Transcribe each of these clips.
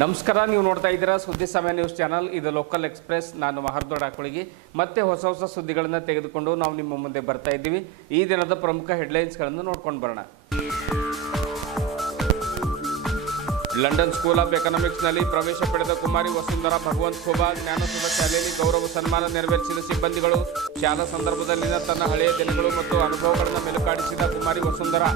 ನಮಸ್ಕಾರ, ನೀವು ನೋಡ್ತಾ ಇದ್ದೀರಾ ಸುದ್ದಿ ಸಮಯ ನ್ಯೂಸ್ ಚಾನಲ್. ಇದು ಲೋಕಲ್ ಎಕ್ಸ್ಪ್ರೆಸ್. ನಾನು ಮಹರ್ದೊಡ್ಡ ಆಕಳಿಗೆ ಮತ್ತೆ ಹೊಸ ಸುದ್ದಿಗಳನ್ನು ತೆಗೆದುಕೊಂಡು ನಾವು ನಿಮ್ಮ ಮುಂದೆ ಬರ್ತಾ ಇದ್ದೀವಿ. ಈ ದಿನದ ಪ್ರಮುಖ ಹೆಡ್ಲೈನ್ಸ್ಗಳನ್ನು ನೋಡ್ಕೊಂಡು ಬರೋಣ. ಲಂಡನ್ ಸ್ಕೂಲ್ ಆಫ್ ಎಕನಾಮಿಕ್ಸ್ನಲ್ಲಿ ಪ್ರವೇಶ ಪಡೆದ ಕುಮಾರಿ ವಸುಂಧರಾ ಭಗವಂತ್ ಖೋಬಾ ಜ್ಞಾನಸುಧ ಶಾಲೆಯಲ್ಲಿ ಗೌರವ ಸನ್ಮಾನ ನೆರವೇರಿಸಿದ ಸಿಬ್ಬಂದಿಗಳು. ಶಾಲಾ ಸಂದರ್ಭದಲ್ಲಿನ ತನ್ನ ಹಳೆಯ ದಿನಗಳು ಮತ್ತು ಅನುಭವಗಳನ್ನು ಮೆಲುಕಾಡಿಸಿದ ಕುಮಾರಿ ವಸುಂಧರಾ.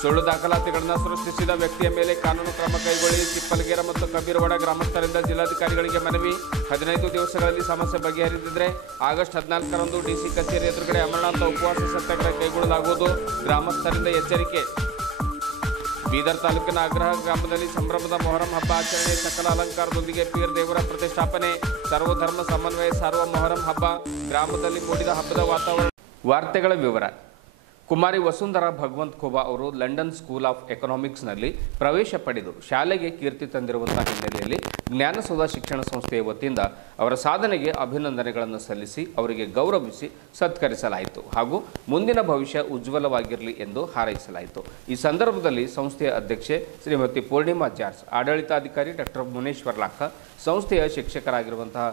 ಸುಳ್ಳು ದಾಖಲಾತಿಗಳನ್ನು ಸೃಷ್ಟಿಸಿದ ವ್ಯಕ್ತಿಯ ಮೇಲೆ ಕಾನೂನು ಕ್ರಮ ಕೈಗೊಳ್ಳಿ. ಚಿಪ್ಪಲಗೇರ ಮತ್ತು ಕಬೀರವಾಡ ಗ್ರಾಮಸ್ಥರಿಂದ ಜಿಲ್ಲಾಧಿಕಾರಿಗಳಿಗೆ ಮನವಿ. 15 ದಿವಸಗಳಲ್ಲಿ ಸಮಸ್ಯೆ ಬಗೆಹರಿದಿದ್ದರೆ ಆಗಸ್ಟ್ 14ರಂದು ಡಿಸಿ ಕಚೇರಿ ಎದುರುಗಡೆ ಅಮರನಾಥ ಉಪವಾಸ ಸತ್ಯಾಗ್ರಹ ಕೈಗೊಳ್ಳಲಾಗುವುದು. ಗ್ರಾಮಸ್ಥರಿಂದ ಎಚ್ಚರಿಕೆ. ಬೀದರ್ ತಾಲೂಕಿನ ಅಗ್ರಹ ಗ್ರಾಮದಲ್ಲಿ ಸಂಭ್ರಮದ ಮೊಹರಂ ಹಬ್ಬ ಆಚರಣೆ. ಸಕಲ ಅಲಂಕಾರದೊಂದಿಗೆ ಪೀರ್ ದೇವರ ಪ್ರತಿಷ್ಠಾಪನೆ. ಸರ್ವಧರ್ಮ ಸಮನ್ವಯ ಸಾರುವ ಮೊಹರಂ ಹಬ್ಬ. ಗ್ರಾಮದಲ್ಲಿ ಮೂಡಿದ ಹಬ್ಬದ ವಾತಾವರಣ. ವಾರ್ತೆಗಳ ವಿವರ. ಕುಮಾರಿ ವಸುಂಧರಾ ಭಗವಂತ್ ಖೋಬಾ ಅವರು ಲಂಡನ್ ಸ್ಕೂಲ್ ಆಫ್ ಎಕನಾಮಿಕ್ಸ್ನಲ್ಲಿ ಪ್ರವೇಶ ಪಡೆದು ಶಾಲೆಗೆ ಕೀರ್ತಿ ತಂದಿರುವಂತಹ ಹಿನ್ನೆಲೆಯಲ್ಲಿ ಜ್ಞಾನಸೌಧ ಶಿಕ್ಷಣ ಸಂಸ್ಥೆಯ ವತಿಯಿಂದ ಅವರ ಸಾಧನೆಗೆ ಅಭಿನಂದನೆಗಳನ್ನು ಸಲ್ಲಿಸಿ ಅವರಿಗೆ ಗೌರವಿಸಿ ಸತ್ಕರಿಸಲಾಯಿತು ಹಾಗೂ ಮುಂದಿನ ಭವಿಷ್ಯ ಉಜ್ವಲವಾಗಿರಲಿ ಎಂದು ಹಾರೈಸಲಾಯಿತು. ಈ ಸಂದರ್ಭದಲ್ಲಿ ಸಂಸ್ಥೆಯ ಅಧ್ಯಕ್ಷೆ ಶ್ರೀಮತಿ ಪೂರ್ಣಿಮಾ ಜಾರ್ಜ್, ಆಡಳಿತಾಧಿಕಾರಿ ಡಾಕ್ಟರ್ ಮುನೇಶ್ವರ್ ಲಾಖ, ಸಂಸ್ಥೆಯ ಶಿಕ್ಷಕರಾಗಿರುವಂತಹ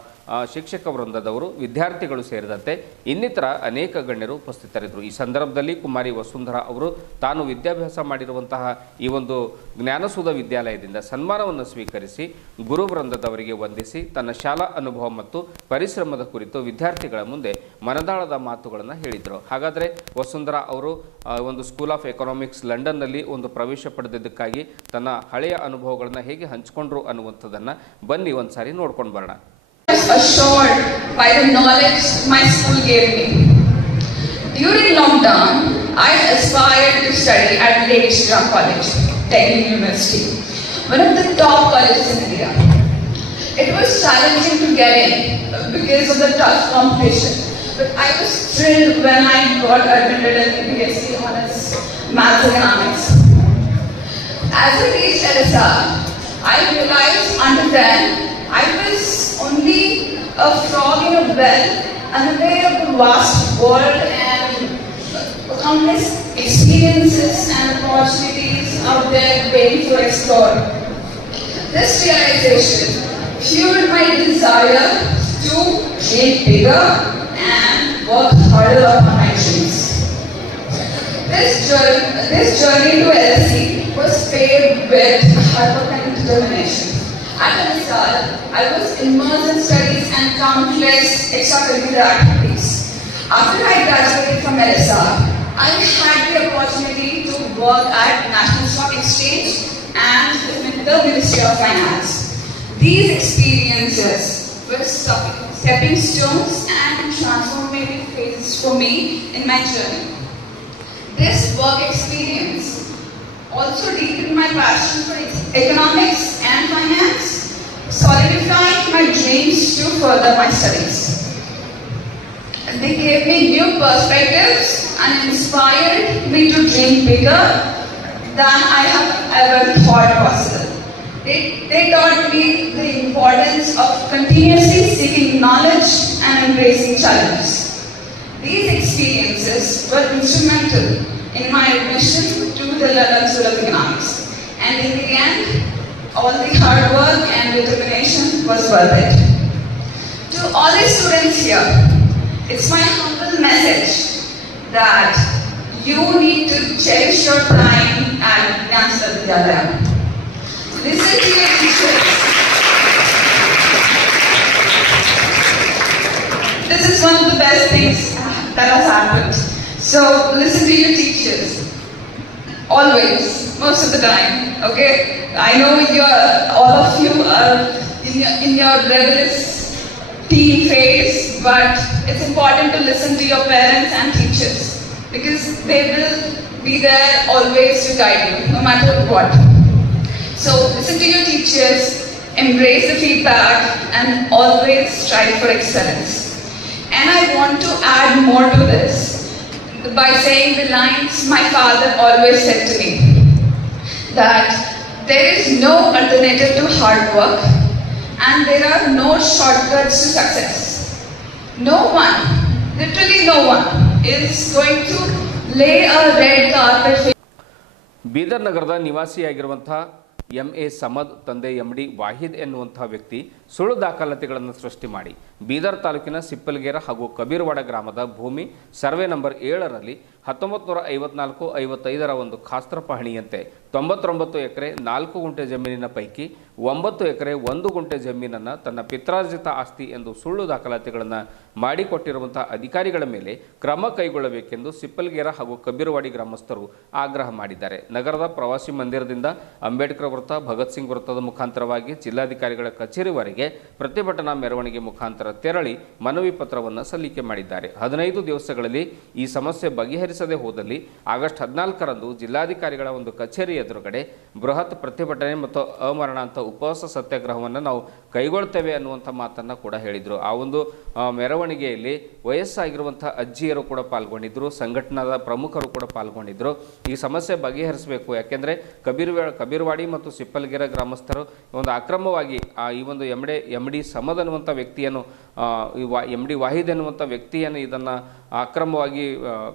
ಶಿಕ್ಷಕ ವೃಂದದವರು, ವಿದ್ಯಾರ್ಥಿಗಳು ಸೇರಿದಂತೆ ಇನ್ನಿತರ ಅನೇಕ ಗಣ್ಯರು ಉಪಸ್ಥಿತರಿದ್ದರು. ಈ ಸಂದರ್ಭದಲ್ಲಿ ಕುಮಾರಿ ವಸುಂಧರಾ ಅವರು ತಾನು ವಿದ್ಯಾಭ್ಯಾಸ ಮಾಡಿರುವಂತಹ ಈ ಒಂದು ಜ್ಞಾನಸೌಧ ವಿದ್ಯಾಲಯದಿಂದ ಸನ್ಮಾನವನ್ನು ಸ್ವೀಕರಿಸಿ ಗುರು ವೃಂದದವರಿಗೆ ವಂದಿಸಿ ತನ್ನ ಶಾಲಾ ಅನುಭವ ಮತ್ತು ಪರಿಶ್ರಮದ ಕುರಿತು ವಿದ್ಯಾರ್ಥಿಗಳ ಮುಂದೆ ಮನದಾಳದ ಮಾತುಗಳನ್ನು ಹೇಳಿದರು. ಹಾಗಾದರೆ ವಸುಂಧರಾ ಅವರು ಒಂದು ಸ್ಕೂಲ್ ಆಫ್ ಎಕನಾಮಿಕ್ಸ್ ಲಂಡನ್ನಲ್ಲಿ ಒಂದು ಪ್ರವೇಶ ಪಡೆದಿದ್ದಕ್ಕಾಗಿ ತನ್ನ ಹಳೆಯ ಅನುಭವಗಳನ್ನು ಹೇಗೆ ಹಂಚಿಕೊಂಡ್ರು ಅನ್ನುವಂಥದ್ದನ್ನು ಬನ್ನಿ ಒಂದ್ಸಾರಿ ನೋಡ್ಕೊಂಡು ಬರೋಣ. Assured by the knowledge my school gave me. During lockdown, I aspired to study at Lake Shri Ram College, Delhi University, one of the top colleges in India. It was challenging to get in because of the tough competition, but I was thrilled when I got admitted in BSc Honors Maths Economics. As I reached LSR, I realized under then I was only a frog in a well, unaware of the vast world and countless experiences and opportunities out there waiting to explore. This realization fueled my desire to dream bigger and work harder on my dreams. This journey to LSE was paved with hard work and determination. At LSR, I was immersed in studies and countless extracurricular activities. After I graduated from LSR, I had the opportunity to work at National Stock Exchange and the Ministry of Finance. These experiences were stepping stones and transformative phases for me in my journey. This work experience also deepened my passion for economics and finance, solidifying my dreams to further my studies. They gave me new perspectives and inspired me to dream bigger than I have ever thought possible. They taught me the importance of continuously seeking knowledge and embracing challenges. These experiences were instrumental in my admission to the London School of Economics. And in the end, all the hard work and determination was worth it. To all the students here, it's my humble message that you need to cherish your time at Jnana Vidyalaya. Listen to your teachers. This is one of the best things that has happened. So listen to your teachers. Always, most of the time, okay? I know all of you are in your rebellious teen phase, but it's important to listen to your parents and teachers because they will be there always to guide you, no matter what. So listen to your teachers, embrace the feedback, and always strive for excellence. And I want to add more to this by saying the lines my father always said to me, that there is no alternative to hard work and there are no shortcuts to success. No one, literally no one, is going to lay a red carpet. Bidar ನಗರದ ನಿವಾಸಿಯಾಗಿರುವಂತಹ MA Samad ತಂದೆ MD Wahid ಎನ್ನುವಂತಹ ವ್ಯಕ್ತಿ ಸುಳ್ಳು ದಾಖಲಾತಿಗಳನ್ನು ಸೃಷ್ಟಿ ಮಾಡಿ ಬೀದರ್ ತಾಲೂಕಿನ ಸಿಪ್ಪಲ್ಗೇರ ಹಾಗೂ ಕಬೀರವಾಡ ಗ್ರಾಮದ ಭೂಮಿ ಸರ್ವೆ ನಂಬರ್ 7ರಲ್ಲಿ 1954-55ರ ಒಂದು ಖಾಸ್ತ್ರ ಪಹಣಿಯಂತೆ 99 ಎಕರೆ 4 ಗುಂಟೆ ಜಮೀನಿನ ಪೈಕಿ 9 ಎಕರೆ 1 ಗುಂಟೆ ಜಮೀನನ್ನು ತನ್ನ ಪಿತ್ರಾರ್ಜಿತ ಆಸ್ತಿ ಎಂದು ಸುಳ್ಳು ದಾಖಲಾತಿಗಳನ್ನು ಮಾಡಿಕೊಟ್ಟಿರುವಂತಹ ಅಧಿಕಾರಿಗಳ ಮೇಲೆ ಕ್ರಮ ಕೈಗೊಳ್ಳಬೇಕೆಂದು ಸಿಪ್ಪಲ್ಗೇರ ಹಾಗೂ ಕಬೀರವಾಡಿ ಗ್ರಾಮಸ್ಥರು ಆಗ್ರಹ ಮಾಡಿದ್ದಾರೆ. ನಗರದ ಪ್ರವಾಸಿ ಮಂದಿರದಿಂದ ಅಂಬೇಡ್ಕರ್ ವೃತ್ತ, ಭಗತ್ ಸಿಂಗ್ ವೃತ್ತದ ಮುಖಾಂತರವಾಗಿ ಜಿಲ್ಲಾಧಿಕಾರಿಗಳ ಕಚೇರಿವರೆಗೆ ಪ್ರತಿಭಟನಾ ಮೆರವಣಿಗೆ ಮುಖಾಂತರ ತೆರಳಿ ಮನವಿ ಪತ್ರವನ್ನು ಸಲ್ಲಿಕೆ ಮಾಡಿದ್ದಾರೆ. 15 ದಿವಸಗಳಲ್ಲಿ ಈ ಸಮಸ್ಯೆ ಬಗೆಹರಿಸದೆ ಹೋದಲ್ಲಿ ಆಗಸ್ಟ್ 14ರಂದು ಜಿಲ್ಲಾಧಿಕಾರಿಗಳ ಒಂದು ಕಚೇರಿ ಎದುರುಗಡೆ ಬೃಹತ್ ಪ್ರತಿಭಟನೆ ಮತ್ತು ಅಮರಣಾಂತ ಉಪವಾಸ ಸತ್ಯಾಗ್ರಹವನ್ನು ನಾವು ಕೈಗೊಳ್ತೇವೆ ಅನ್ನುವಂಥ ಮಾತನ್ನು ಕೂಡ ಹೇಳಿದರು. ಆ ಒಂದು ಮೆರವಣಿಗೆಯಲ್ಲಿ ವಯಸ್ಸಾಗಿರುವಂತಹ ಅಜ್ಜಿಯರು ಕೂಡ ಪಾಲ್ಗೊಂಡಿದ್ದರು, ಸಂಘಟನಾದ ಪ್ರಮುಖರು ಕೂಡ ಪಾಲ್ಗೊಂಡಿದ್ದರು. ಈ ಸಮಸ್ಯೆ ಬಗೆಹರಿಸಬೇಕು, ಯಾಕೆಂದರೆ ಕಬೀರವಾಡಿ ಮತ್ತು ಸಿಪ್ಪಲ್ಗೆರೆ ಗ್ರಾಮಸ್ಥರು ಒಂದು ಅಕ್ರಮವಾಗಿ ಈ ಒಂದು MD ಸಮದ್ ಅನ್ನುವಂಥ ವ್ಯಕ್ತಿಯನ್ನು MD ವಾಹಿದ್ ಎನ್ನುವಂಥ ವ್ಯಕ್ತಿಯನ್ನು ಇದನ್ನು ಅಕ್ರಮವಾಗಿ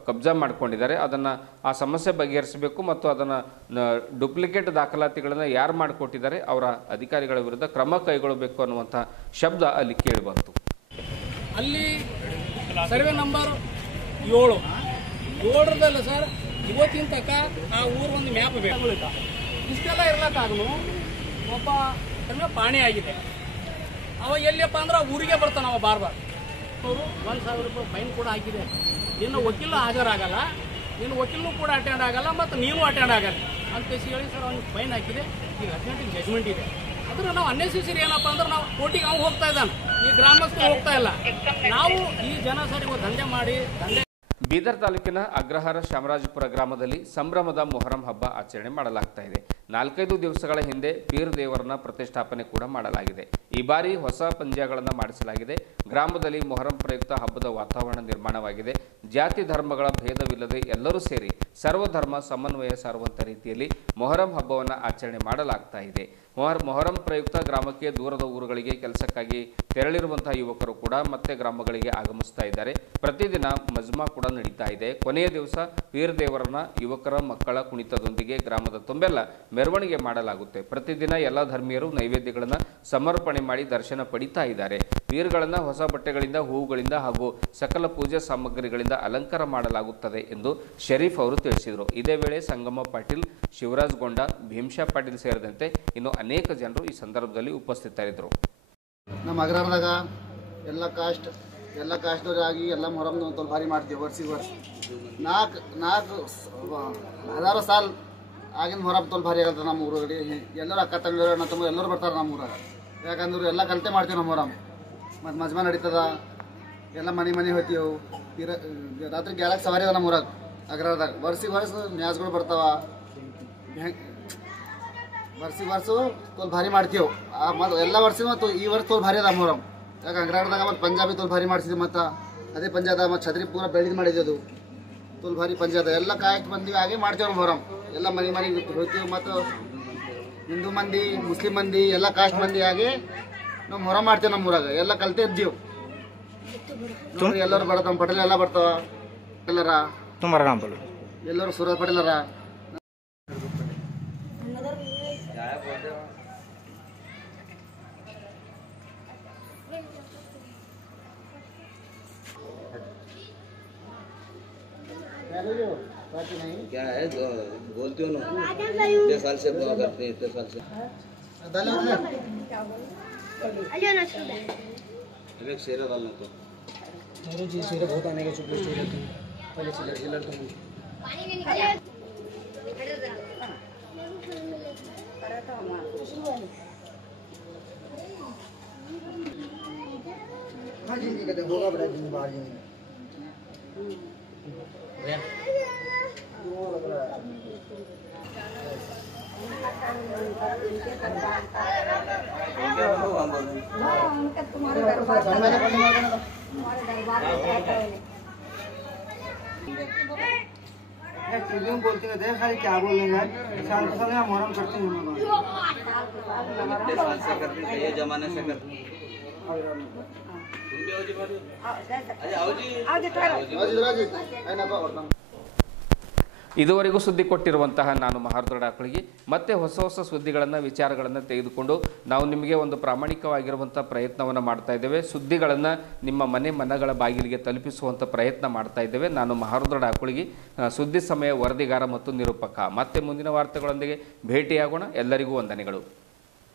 ಕಬ್ಜಾ ಮಾಡಿಕೊಂಡಿದ್ದಾರೆ. ಅದನ್ನು ಆ ಸಮಸ್ಯೆ ಬಗೆಹರಿಸಬೇಕು ಮತ್ತು ಅದನ್ನು ಡುಪ್ಲಿಕೇಟ್ ದಾಖಲಾತಿಗಳನ್ನು ಯಾರು ಮಾಡಿಕೊಟ್ಟಿದ್ದಾರೆ ಅವರ ಅಧಿಕಾರಿಗಳ ವಿರುದ್ಧ ಕ್ರಮ ಕೈಗೊಳ್ಳಬೇಕು ಅನ್ನುವಂಥ ಶಬ್ದ ಅಲ್ಲಿ ಕೇಳಿಬಂತು. ಅಲ್ಲಿ ಸರ್ವೆ ನಂಬರ್ 7 ಸರ್ ಇವತ್ತಿನ ತನಕ ಆ ಊರು ಒಂದು ಮ್ಯಾಪ್ ಬೇಕು. ಇಷ್ಟೆಲ್ಲ ಇರ್ಲಕ್ಕಾಗಲು ಒಬ್ಬ ಪಾಣಿ ಆಗಿದೆ. ಅವ ಎಲ್ಲಿಯಪ್ಪ ಅಂದ್ರೆ ಊರಿಗೆ ಬರ್ತಾನೆ. ಅವ ಬಾರ್ ಅವರು 1,000 ರೂಪಾಯಿ ಫೈನ್ ಕೂಡ ಹಾಕಿದೆ. ನಿನ್ನ ವಕೀಲ ಹಾಜರಾಗಲ್ಲ, ನಿನ್ನ ವಕೀಲನೂ ಕೂಡ ಅಟೆಂಡ್ ಆಗಲ್ಲ, ಮತ್ತು ನೀನು ಅಟೆಂಡ್ ಆಗಲ್ಲ ಅಂತ ಹೇಳಿ ಸರ್ ಅವ್ನಿಗೆ ಫೈನ್ ಹಾಕಿದೆ. ಈಗ ಅರ್ಜೆಂಟಿಗೆ ಜಜ್ಮೆಂಟ್ ಇದೆ. ಅಂದ್ರೆ ನಾವು ಅನ್ನೆಸೆಸರಿ ಏನಪ್ಪ ಅಂದ್ರೆ ನಾವು ಕೋರ್ಟಿಗೆ ಅವ್ನು ಹೋಗ್ತಾ ಇದ್ದಾನೆ, ಈ ಗ್ರಾಮಸ್ಥರು ಹೋಗ್ತಾ ಇಲ್ಲ. ನಾವು ಈ ಜನ ಸರ್ ಇವಾಗ ದಂಧೆ ಮಾಡಿ ಬೀದರ್ ತಾಲೂಕಿನ ಅಗ್ರಹಾರ ಶ್ಯಾಮರಾಜಪುರ ಗ್ರಾಮದಲ್ಲಿ ಸಂಭ್ರಮದ ಮೊಹರಂ ಹಬ್ಬ ಆಚರಣೆ ಮಾಡಲಾಗ್ತಾ ಇದೆ. 4-5 ದಿವಸಗಳ ಹಿಂದೆ ಪೀರ್ ದೇವರನ್ನ ಪ್ರತಿಷ್ಠಾಪನೆ ಕೂಡ ಮಾಡಲಾಗಿದೆ. ಈ ಬಾರಿ ಹೊಸ ಪಂದ್ಯಗಳನ್ನು ಮಾಡಿಸಲಾಗಿದೆ. ಗ್ರಾಮದಲ್ಲಿ ಮೊಹರಂ ಪ್ರಯುಕ್ತ ಹಬ್ಬದ ವಾತಾವರಣ ನಿರ್ಮಾಣವಾಗಿದೆ. ಜಾತಿ ಧರ್ಮಗಳ ಭೇದವಿಲ್ಲದೆ ಎಲ್ಲರೂ ಸೇರಿ ಸರ್ವಧರ್ಮ ಸಮನ್ವಯ ಸಾರುವಂಥ ರೀತಿಯಲ್ಲಿ ಮೊಹರಂ ಹಬ್ಬವನ್ನು ಆಚರಣೆ ಮಾಡಲಾಗ್ತಾ ಇದೆ. ಮೊಹರಂ ಪ್ರಯುಕ್ತ ಗ್ರಾಮಕ್ಕೆ ದೂರದ ಊರುಗಳಿಗೆ ಕೆಲಸಕ್ಕಾಗಿ ತೆರಳಿರುವಂತಹ ಯುವಕರು ಕೂಡ ಮತ್ತೆ ಗ್ರಾಮಗಳಿಗೆ ಆಗಮಿಸ್ತಾ ಇದ್ದಾರೆ. ಪ್ರತಿದಿನ ಮಜ್ಮಾ ಕೂಡ ನಡೀತಾ ಇದೆ. ಕೊನೆಯ ದಿವಸ ಪೀರ್ ದೇವರನ್ನ ಯುವಕರ ಮಕ್ಕಳ ಕುಣಿತದೊಂದಿಗೆ ಗ್ರಾಮದ ತುಂಬೆಲ್ಲ ಮೆರವಣಿಗೆ ಮಾಡಲಾಗುತ್ತೆ. ಪ್ರತಿದಿನ ಎಲ್ಲ ಧರ್ಮೀಯರು ನೈವೇದ್ಯಗಳನ್ನು ಸಮರ್ಪಣೆ ಮಾಡಿ ದರ್ಶನ ಪಡಿತಾ ಇದ್ದಾರೆ. ಪೀರ್ಗಳನ್ನು ಹೊಸ ಬಟ್ಟೆಗಳಿಂದ, ಹೂವುಗಳಿಂದ ಹಾಗೂ ಸಕಲ ಪೂಜಾ ಸಾಮಗ್ರಿಗಳಿಂದ ಅಲಂಕಾರ ಮಾಡಲಾಗುತ್ತದೆ ಎಂದು ಶರೀಫ್ ಅವರು ತಿಳಿಸಿದರು. ಇದೇ ವೇಳೆ ಸಂಗಮ ಪಾಟೀಲ್, ಶಿವರಾಜ್ ಗೊಂಡ, ಭೀಮಶಾ ಪಾಟೀಲ್ ಸೇರಿದಂತೆ ಇನ್ನು ಅನೇಕ ಜನರು ಈ ಸಂದರ್ಭದಲ್ಲಿ ಉಪಸ್ಥಿತರಿದ್ದರು. ನಮ್ಮ ಅಗ್ರಹಾರದಾಗ ಎಲ್ಲ ಕಾಸ್ಟ್ನವರಾಗಿ ಎಲ್ಲ ಮೊಹರಂ ಭಾರಿ ಮಾಡ್ತೀವಿ. ವರ್ಷಿಗೆ ವರ್ಷ 4 ಸಾಲ್ ಆಗಿನ ಮೊಹರಂ ಭಾರಿ ಆಗತ್ತೆ. ನಮ್ಮ ಊರಲ್ಲಿ ಎಲ್ಲರೂ ಅಕ್ಕ ತಂಗಿಯರು ಅಣ್ಣ ತಮ್ಮ ಎಲ್ಲರೂ ಬರ್ತಾರೆ ನಮ್ಮ ಊರಾಗ. ಯಾಕಂದ್ರೆ ಎಲ್ಲ ಕಲಿತೆ ಮಾಡ್ತೀವಿ ನಮ್ಮ ಮೊಹರಂ. ಮತ್ತು ಮಜ್ಮಾ ನಡೀತದ, ಎಲ್ಲ ಮನೆ ಹೋಗ್ತೀವಿ. ರಾತ್ರಿ ಗ್ಯಾಲಕ್ಕೆ ಸವಾರಿ ಅದ ನಮ್ಮ ಊರಾಗ ಅಗ್ರಹಾರದಾಗ. ವರ್ಷಿಗೆ ವರ್ಷ ಮ್ಯಾಚ್ಗಳು ಬರ್ತಾವ. ವರ್ಷಿಗೆ ವರ್ಷ ಭಾರಿ ಮಾಡ್ತೀವಿ. ಮತ್ತು ಎಲ್ಲ ವರ್ಷ ಮತ್ತು ಈ ವರ್ಷ ಭಾರಿ ಅದ ಮೊಹರಂ. ಯಾಕೆ ಅಗ್ರಹಾರದಾಗ ಮತ್ತು ಪಂಜಾಬಿ ಭಾರಿ ಮಾಡಿಸಿದ್ವಿ. ಮತ್ತು ಅದೇ ಪಂಜಾಬ್ ಮತ್ತು ಛತ್ರಿ ಪೂರ ಬೆಳೆದು ಮಾಡಿದ್ವಿ. ಅದು ಭಾರಿ ಪಂಜಾಬ್ ಎಲ್ಲ ಕಾಯಕ್ಕೆ ಬಂದೀವಿ. ಹಾಗೆ ಮಾಡ್ತೇವೆ ಮೊಹರಂ. ಎಲ್ಲ ಮನೆಗೆ ಹೋಗ್ತೀವಿ. ಮತ್ತು ಹಿಂದೂ ಮಂದಿ, ಮುಸ್ಲಿಂ ಮಂದಿ, ಎಲ್ಲ ಕಾಸ್ಟ್ ಮಂದಿ ಆಗಿ ನಾವು ಮೊಹರಂ ಮಾಡ್ತೇವೆ. ನಮ್ಮ ಊರಾಗ ಎಲ್ಲ ಕಲ್ತೇ ಇದ್ದೀವಿ. ಎಲ್ಲರೂ ಬರ್ತಾವ, ಪಟೇಲ್ ಎಲ್ಲ ಬರ್ತಾವ. ಎಲ್ಲರೂ ಸೂರಜ್ ಪಟೇಲರ. क्या है बोलती हो ना, इतने साल से दुआ करते हैं, इतने साल से एक शेरा डालना तो जी शेरा बहुत आने के चुपले शेरा पहले चिल्लर तो हाँ जी कहते होगा बड़ा दिन बाहर जी बोलते थे खाली क्या बोलेंगे। साल मोहरम करते हैं, ये जमाने से करते हैं। ಇದುವರೆಗೂ ಸುದ್ದಿ ಕೊಟ್ಟಿರುವಂತಹ ನಾನು ಮಹಾರುದ್ರ ಆಕಳಿಗೆ ಮತ್ತೆ ಹೊಸ ಹೊಸ ಸುದ್ದಿಗಳನ್ನು ವಿಚಾರಗಳನ್ನು ತೆಗೆದುಕೊಂಡು ನಾವು ನಿಮಗೆ ಒಂದು ಪ್ರಾಮಾಣಿಕವಾಗಿರುವಂಥ ಪ್ರಯತ್ನವನ್ನು ಮಾಡ್ತಾ ಇದ್ದೇವೆ. ಸುದ್ದಿಗಳನ್ನು ನಿಮ್ಮ ಮನಗಳ ಬಾಗಿಲಿಗೆ ತಲುಪಿಸುವಂಥ ಪ್ರಯತ್ನ ಮಾಡ್ತಾ ಇದ್ದೇವೆ. ನಾನು ಮಹಾರುದ್ರ ಆಕಳಿಗೆ ಸುದ್ದಿ ಸಮಯ ವರದಿಗಾರ ಮತ್ತು ನಿರೂಪಕ. ಮತ್ತೆ ಮುಂದಿನ ವಾರ್ತೆಗಳೊಂದಿಗೆ ಭೇಟಿಯಾಗೋಣ. ಎಲ್ಲರಿಗೂ ವಂದನೆಗಳು.